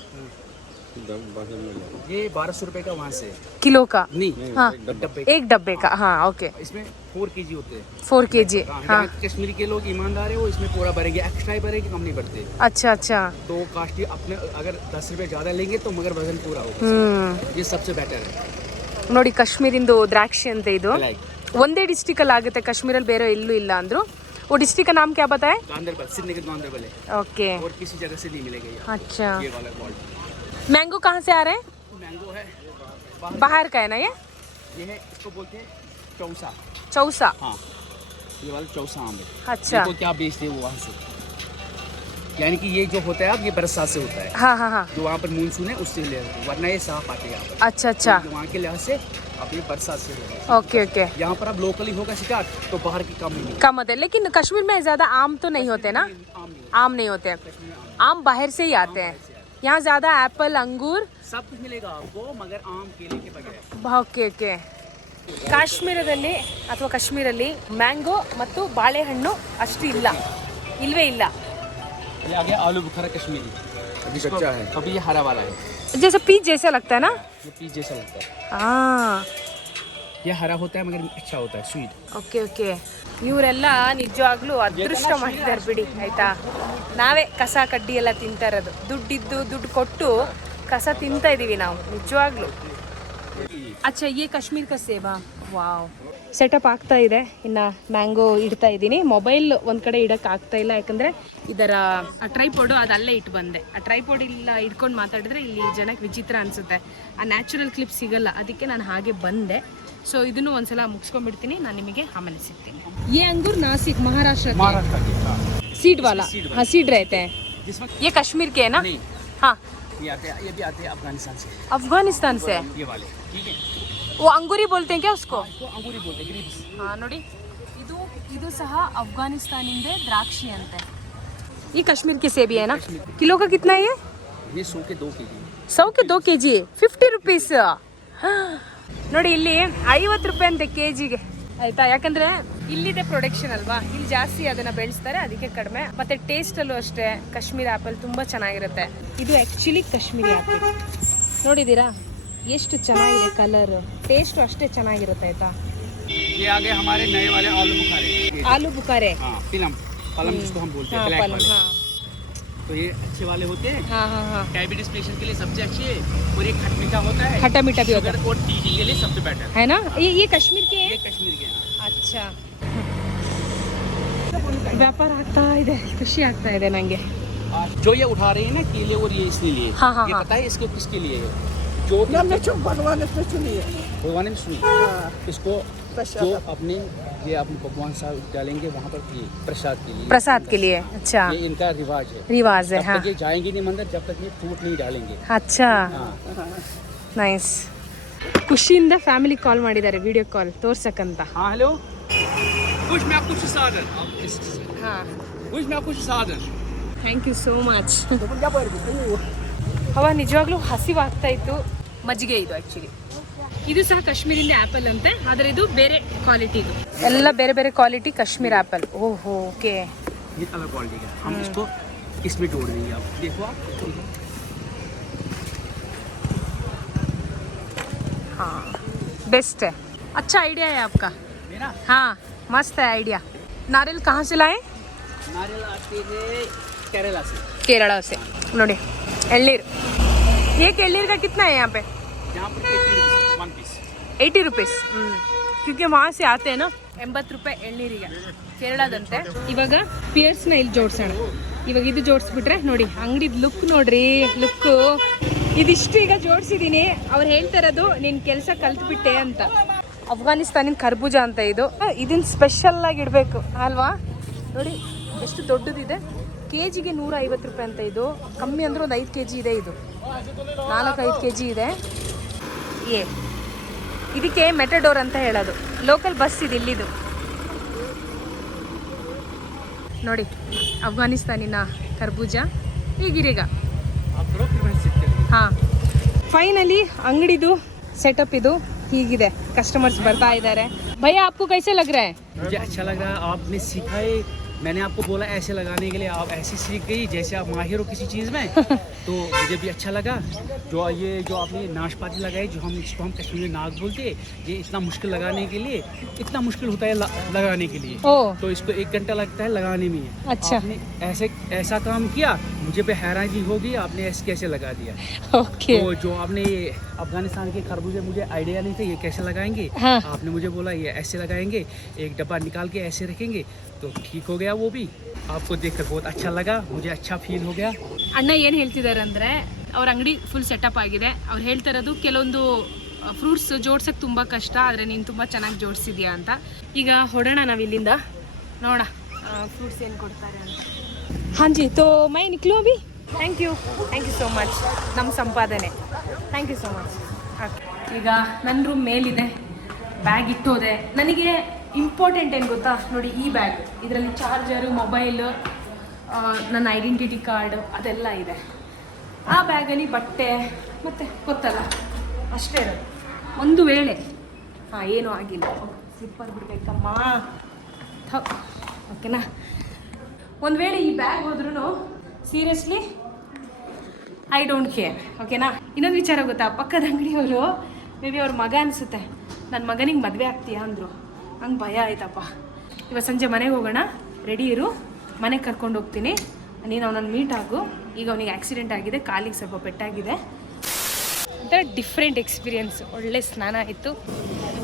ये बारह सौ रुपये का वहाँ से। किलो का? नहीं हाँ। डब्बे। एक डब्बे का। हाँ ओके। इसमें फोर के जी होते हैं। फोर के जी हाँ, हाँ कश्मीरी के लोग ईमानदार है वो इसमें पूरा भरेंगे। एक्स्ट्रा ही भरेंगे कम नहीं भरते। अच्छा अच्छा। तो कास्ट अपने अगर दस रुपये ज़्यादा लेंगे तो मगर वज़न पूरा होगा। हम्म। ये सबसे बेटर है। ನೋಡಿ ಕಾಶ್ಮೀರಿಂದು ದ್ರಾಕ್ಷಿ ಅಂತ ಇದು लाइक ಒಂದೇ ಡಿಸ್ಟಿಕಲ್ಲಿ ಆಗುತ್ತೆ ಕಾಶ್ಮೀರಲ್ಲಿ ಬೇರೆ ಎಲ್ಲೂ ಇಲ್ಲ ಅಂದ್ರು वो डिस्ट्रिक्ट का नाम क्या बताए गांधरबल श्रीनगर गांधरबल है ओके और किसी जगह से नहीं मिलेगा ये अच्छा ये वाला क्वालिटी मैंगो कहाँ से आ रहे हैं मैंगो है बाहर का है ना ये ये है इसको बोलते हैं चौसा चौसा हाँ ये वाला चौसा आम है अच्छा देखो क्या बेचते हैं वो वहाँ से यानी कि ये जो होता है अब ये बरसात से होता है हाँ हाँ हाँ जो वहाँ पर मानसून है उससे ले वरना ये साफ आते हैं यहाँ पर अच्छा अच्छा जो वहाँ के लिहाज से अब ये बरसात से हो रहा है ओके ओके यहाँ पर अब लोकली होगा शिकार तो बाहर की कम नहीं कम होते हैं लेकिन कश्मीर में ज़्यादा आम तो नहीं होते ना आम नहीं आम नहीं होते आम बाहर से ही आते हैं यहाँ ज़्यादा एप्पल अंगूर सब कुछ मिलेगा आपको मगर आम केले के बगैर ಓಕೆ ಓಕೆ ಕಾಶ್ಮೀರದಲ್ಲಿ ಅಥವಾ ಕಾಶ್ಮೀರಲ್ಲಿ ಮ್ಯಾಂಗೋ ಮತ್ತು ಬಾಳೆಹಣ್ಣು ಅಷ್ಟು ಇಲ್ಲ ಇಲ್ವೇ ಇಲ್ಲ ये आ गया आलू बुखारा कश्मीरी अभी कच्चा है अभी ये हरा वाला है जैसे पीस जैसा लगता है ना ये पीस जैसा लगता है ಹಾಂ ये हरा होता है मगर अच्छा होता है स्वीट ಓಕೆ ಓಕೆ ಇವರೆಲ್ಲ ನಿಜವಾಗ್ಲೂ ಅದೃಷ್ಟ ಮಾಡಿದ್ದಾರೆ ಬಿಡಿ ಆಯ್ತಾ ನಾವೇ ಕಸ ಕಡ್ಡಿ ಎಲ್ಲ ತಿಂತಾ ಇರೋದು ದುಡ್ಡಿದ್ದು ದುಡ್ಡು ಕೊಟ್ಟು ಕಸ ತಿಂತಾ ಇದೀವಿ ನಾವು ನಿಜವಾಗ್ಲೂ ಅಚ್ಚಾ ಈ ಕಾಶ್ಮೀರ್ ಕ ಸೇವಾ ವಾವ್ ಸೆಟಪ್ ಆಗ್ತಾ ಇದೆ. ಇನ್ನು ಮ್ಯಾಂಗೋ ಇಡ್ತಾ ಇದ್ದೀನಿ. ಮೊಬೈಲ್ ಒಂದು ಕಡೆ ಇಡಕ್ ಆಗ್ತಾ ಇಲ್ಲ ಯಾಕಂದ್ರೆ ಇದರ ಟ್ರೈಪೋಡು ಅದು ಅಲ್ಲೇ ಇಟ್ಟು ಬಂದೆ. ಆ ಟ್ರೈಪೋಡ್ ಇಲ್ಲ ಇಟ್ಕೊಂಡು ಮಾತಾಡಿದ್ರೆ ಇಲ್ಲಿ ಜನಕ್ಕೆ ವಿಚಿತ್ರ ಅನ್ಸುತ್ತೆ. ಆ ನ್ಯಾಚುರಲ್ ಕ್ಲಿಪ್ ಸಿಗಲ್ಲ. ಅದಕ್ಕೆ ನಾನು ಹಾಗೆ ಬಂದೆ. ಸೊ ಇದನ್ನು ಒಂದ್ಸಲ ಮುಗಿಸ್ಕೊಂಡ್ಬಿಡ್ತೀನಿ. ನಾನು ನಿಮಗೆ ಆಮೇಲೆ ಸಿಗ್ತೀನಿ ಏ ಅಂಗೂರ್ ನಾಸಿಕ್ ಮಹಾರಾಷ್ಟ್ರ ಸೀಡ್ ವಾಲ ಹಾಂ ಸೀಡ್ ರೈತೆ ಏ ಕಾಶ್ಮೀರ್ ಏನಾ ಹಾಂ. ಅಫ್ಘಾನಿಸ್ತಾನ್ ಸೆ कश्मीर के है ना नहीं हाँ ये आते हैं ये भी आते हैं अफगानिस्तान से अफगानिस्तान से ये वाले ठीक है वो अंगूरी बोलते हैं क्या उसको इसको अंगूरी बोलते हैं ग्रीप्स ಹಾ ನೋಡಿ ಇದು ಇದು ಸಹ ಅಫ್ಘಾನಿಸ್ತಾನಿಂದ ದ್ರಾಕ್ಷಿ ಅಂತೆ ಈ ಕಾಶ್ಮೀರ್ ಕೆ ಸೇಬಿ है ना किलो का कितना है ये ये सौ के दो के जी ಸೌ ಕೆ ದೋ ಕೆ ಜಿ ಫಿಫ್ಟಿ ರುಪೀಸ್ ನೋಡಿ ಇಲ್ಲಿ ಐವತ್ತು ರೂಪಾಯಿ ಅಂತೆ ಕೆ ಜಿಗೆ ಆಯ್ತಾ ಯಾಕಂದ್ರೆ ಇಲ್ಲಿದೆ ಪ್ರೊಡಕ್ಷನ್ ಅಲ್ವಾ ಇಲ್ಲಿ ಜಾಸ್ತಿ ಅದನ್ನ ಬೆಳೆಸ್ತಾರೆ ಅದಕ್ಕೆ ಕಡಿಮೆ ಮತ್ತೆ ಟೇಸ್ಟ್ ಅಲ್ಲೂ ಅಷ್ಟೇ ಕಾಶ್ಮೀರಿ ಆಪಲ್ ತುಂಬಾ ಚೆನ್ನಾಗಿರುತ್ತೆ ಇದು ಆಕ್ಚುಲಿ ಕಾಶ್ಮೀರಿ ಆಪಲ್ ನೋಡಿದೀರಾ ಎಷ್ಟು ಚೆನ್ನಾಗಿದೆ ಕಲರ್ ಟೇಸ್ಟ್ ಅಷ್ಟೇ ಚೆನ್ನಾಗಿರುತ್ತೆ ಆಯ್ತಾ ये आ गए हमारे नए वाले आलू बुखारे ये- ಆಲೂ ಬುಖಾರೆ हाँ पिलम पलम जिसको हम बोलते हैं हाँ ब्लैक पलम वाले हाँ तो ये अच्छे वाले होते हैं हाँ हाँ हाँ डायबिटीज पेशेंट के लिए सबसे अच्छी है और ये खट मीठा होता है खट्टा मीठा भी होता शुगर और टीजिंग के लिए सबसे बेटर है ना ये ये कश्मीर के ये हैं कश्मीर के हैं ಅಚ್ಚಾ ವ್ಯಾಪಾರ ಆಗ್ತಾ ಇದೆ ಖುಷಿ ಆಗ್ತಾ ಇದೆ ನಂಗೆ हाँ, जो ये उठा रहे हैं ना केले और ये इसके लिए हाँ, हाँ, ये हाँ। पता है इसको किसके लिए है जो भगवान ने सुनी इसको जो अपने ये अपने भगवान साहब डालेंगे वहाँ पर ये प्रसाद के लिए प्रसाद के लिए अच्छा ये इनका रिवाज है रिवाज है जब हाँ तक ये जाएंगे नहीं मंदिर जब तक ये फ्रूट नहीं डालेंगे ಅಚ್ಚಾ हाँ ನೈಸ್ ಖುಷಿಯಿಂದ ಫ್ಯಾಮಿಲಿ ಕಾಲ್ ಮಾಡಿದ್ದಾರೆ ವಿಡಿಯೋ ಕಾಲ್ ತೋರ್ಸಕ್ಕಂತ हाँ हेलो कुछ मैं आपको साधन ಹಾಂ कुछ मैं आपको साधन ಥ್ಯಾಂಕ್ ಯು ಸೋ ಮಚ್ ಅವ ನಿಜವಾಗ್ಲೂ ಹಸಿವಾಗ್ತಾ ಇತ್ತು ಮಜ್ಜಿಗೆ ಇದು ಆ್ಯಕ್ಚುಲಿ ಇದು ಸಹ ಕಾಶ್ಮೀರಿಂದ ಆ್ಯಪಲ್ ಅಂತೆ ಆದರೆ ಇದು ಬೇರೆ ಕ್ವಾಲಿಟಿದು ಎಲ್ಲ ಬೇರೆ ಬೇರೆ ಕ್ವಾಲಿಟಿ ಕಾಶ್ಮೀರ್ ಆ್ಯಪಲ್ ಓಹೋ ಓಕೆ ये अलग क्वालिटी का हम इसको इसमें जोड़ देंगे आप देखो आप हाँ बेस्ट है अच्छा आइडिया है आपका मेरा हाँ मस्त है आइडिया नारियल कहाँ से लाए नारियल आते हैं केरला से केरला से ನೋಡಿ ಎಳ್ನೀರು एक एळनीर का कितना है यहाँ पे यहाँ पर eighty rupees one piece eighty rupees ಕ್ಯೂಕಿ वहाँ से आते हैं ना ಎಂಬತ್ತು ರೂಪಾಯಿ ಎಳ್ನೀರಿಗೆ ಕೇರಳದಂತೆ ಇವಾಗ ಪಿಯರ್ಸ್ನ ಇಲ್ಲಿ ಜೋಡ್ಸೋಣ ಇವಾಗ ಇದು ಜೋಡಿಸ್ಬಿಟ್ರೆ ನೋಡಿ ಅಂಗಡಿದ ಲುಕ್ ನೋಡ್ರಿ ಲುಕ್ ಇದಿಷ್ಟು ಈಗ ಜೋಡಿಸಿದ್ದೀನಿ ಅವ್ರು ಹೇಳ್ತಾ ಇರೋದು ನಿನ್ನ ಕೆಲಸ ಕಲ್ತ್ಬಿಟ್ಟೆ ಅಂತ ಅಫ್ಘಾನಿಸ್ತಾನಿನ ಕರ್ಬೂಜ ಅಂತ ಇದು ಇದನ್ನ ಸ್ಪೆಷಲ್ ಆಗಿ ಇಡಬೇಕು ಅಲ್ವಾ ನೋಡಿ ಎಷ್ಟು ದೊಡ್ಡದಿದೆ ಕೆ ಜಿಗೆ ನೂರ ಐವತ್ತು ರೂಪಾಯಿ ಅಂತ ಇದು. ಕಮ್ಮಿ ಅಂದ್ರೆ ಒಂದು ಐದು ಕೆ ಜಿ ಇದೆ ಇದು. ನಾಲ್ಕೈದು ಕೆ ಜಿ ಇದೆ. ಏ ಇದಕ್ಕೆ ಮೆಟಡೋರ್ ಅಂತ ಹೇಳೋದು. ಲೋಕಲ್ ಬಸ್ ಇದೆ ಇಲ್ಲಿದು. ನೋಡಿ ಅಫ್ಘಾನಿಸ್ತಾನಿನ ಕರ್ಬೂಜ ಈಗಿರೀಗ ಹಾಂ. ಫೈನಲಿ ಅಂಗಡಿದು ಸೆಟಪ್ ಇದು ಹೀಗಿದೆ. ಕಸ್ಟಮರ್ಸ್ ಬರ್ತಾ ಇದ್ದಾರೆ. ಭಯ, ಅಪ್ಪು ಕೈಸೆ ಲಗ್ मैंने आपको बोला ऐसे लगाने के लिए आप ऐसे सीख गई जैसे आप माहिर हो किसी चीज़ में। तो मुझे भी अच्छा लगा। जो ये जो आपने नाशपाती लगाई जो हम इसको हम कश्मीर नाग बोलते हैं ये इतना मुश्किल लगाने के लिए इतना मुश्किल होता है लगाने के लिए। तो इसको एक घंटा लगता है लगाने में। अच्छा। आपने ऐसे ऐसा काम किया मुझे पे हैरानी होगी आपने ऐसे कैसे लगा दिया? ओके। तो जो आपने ये अफ़गानिस्तान के खरबूजे मुझे आइडिया नहीं था ये कैसे लगाएँगे। हाँ। आपने मुझे बोला ये ऐसे लगाएँगे एक डब्बा निकाल के ऐसे रखेंगे तो ठीक हो गया वो भी। आपको देखकर बहुत अच्छा लगा मुझे अच्छा फील हो गया ಅಣ್ಣ ಏನು ಹೇಳ್ತಿದ್ದಾರೆ ಅಂದರೆ ಅವ್ರ ಅಂಗಡಿ ಫುಲ್ ಸೆಟಪ್ ಆಗಿದೆ ಅವ್ರು ಹೇಳ್ತಾ ಇರೋದು ಕೆಲವೊಂದು ಫ್ರೂಟ್ಸ್ ಜೋಡ್ಸಕ್ಕೆ ತುಂಬ ಕಷ್ಟ ಆದರೆ ನೀನು ತುಂಬ ಚೆನ್ನಾಗಿ ಜೋಡಿಸಿದ್ಯಾ ಅಂತ ಈಗ ಹೊಡೋಣ ನಾವು ಇಲ್ಲಿಂದ ನೋಡೋಣ ಫ್ರೂಟ್ಸ್ ಏನು ಕೊಡ್ತಾರೆ ಅಂತ ಹಾಂ ಜಿ ತೋ ಮೈ ನಿಕ್ಲು Abhi thank you thank you so much ನಮ್ಮ ಸಂಪಾದನೆ ಥ್ಯಾಂಕ್ ಯು ಸೋ ಮಚ್ ಈಗ ನನ್ನ ರೂಮ್ ಮೇಲಿದೆ ಬ್ಯಾಗ್ ಇಟ್ಟೋದೆ ನನಗೆ ಇಂಪಾರ್ಟೆಂಟ್ ಏನು ಗೊತ್ತಾ? ನೋಡಿ, ಈ ಬ್ಯಾಗ್ ಇದರಲ್ಲಿ ಚಾರ್ಜರು ಮೊಬೈಲ್ ನನ್ನ ಐಡೆಂಟಿಟಿ ಕಾರ್ಡ್ ಅದೆಲ್ಲ ಇದೆ. ಆ ಬ್ಯಾಗಲ್ಲಿ ಬಟ್ಟೆ, ಮತ್ತು ಗೊತ್ತಲ್ಲ ಅಷ್ಟೇ ಇರೋದು. ಒಂದು ವೇಳೆ, ಹಾಂ, ಏನೂ ಆಗಿಲ್ಲ. ಸ್ಲಿಪ್ಪರ್ ಬಿಡ್ಬೇಕಮ್ಮ ಓಕೆನಾ? ಒಂದು ವೇಳೆ ಈ ಬ್ಯಾಗ್ ಹೋದ್ರೂ ಸೀರಿಯಸ್ಲಿ ಐ ಡೋಂಟ್ ಕೇರ್ ಓಕೆನಾ? ಇನ್ನೊಂದು ವಿಚಾರ ಗೊತ್ತಾ? ಪಕ್ಕದ ಅಂಗಡಿಯವರು ಮೇ ಬಿ ಅವ್ರ ಮಗ ಅನಿಸುತ್ತೆ. ನನ್ನ ಮಗನಿಗೆ ಮದುವೆ ಆಗ್ತೀಯಾ? ಅಂದರು. ನಂಗೆ ಭಯ ಆಯ್ತಪ್ಪ. ಇವತ್ತು ಸಂಜೆ ಮನೆಗೆ ಹೋಗೋಣ. ರೆಡಿ ಇರು. ಮನೆಗೆ ಕರ್ಕೊಂಡು ಹೋಗ್ತೀನಿ. ನೀನು ಅವನನ್ನು ಮೀಟ್ ಆಗು. ಈಗ ಅವನಿಗೆ ಆಕ್ಸಿಡೆಂಟ್ ಆಗಿದೆ. ಕಾಲಿಗೆ ಸ್ವಲ್ಪ ಪೆಟ್ಟಾಗಿದೆ. ಒಂಥರ ಡಿಫ್ರೆಂಟ್ ಎಕ್ಸ್ಪೀರಿಯನ್ಸ್ ಒಳ್ಳೆ ಸ್ನಾನ ಇತ್ತು.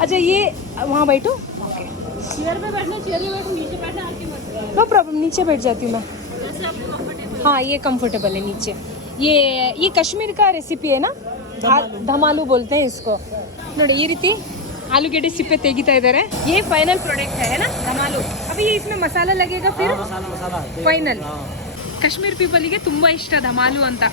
ಅಜಯ್ ಈ ಮಾ ಬೈಟು ಓಕೆ. No problem. ನೀಚೆ ಬೈಟ್ जाती ಮ್ಯಾಮ್ ಹಾಂ, ಏ ये ಏ है नीचे ये ये कश्मीर का रेसिपी है ना ನೋಡಿ, ಈ ರೀತಿ ಆಲೂಗೆಡ್ಡೆ ಸಿಪ್ಪೆ ತೆಗಿತಾ ಇದ್ದಾರೆ ये फाइनल प्रोडक्ट है है ना धमालू अभी ये इसमें मसाला लगेगा फिर ಫೈನಲ್ ಕಾಶ್ಮೀರ್ ಪೀಪಲಿಗೆ ತುಂಬ ಇಷ್ಟ ಧಮಾಲು ಅಂತ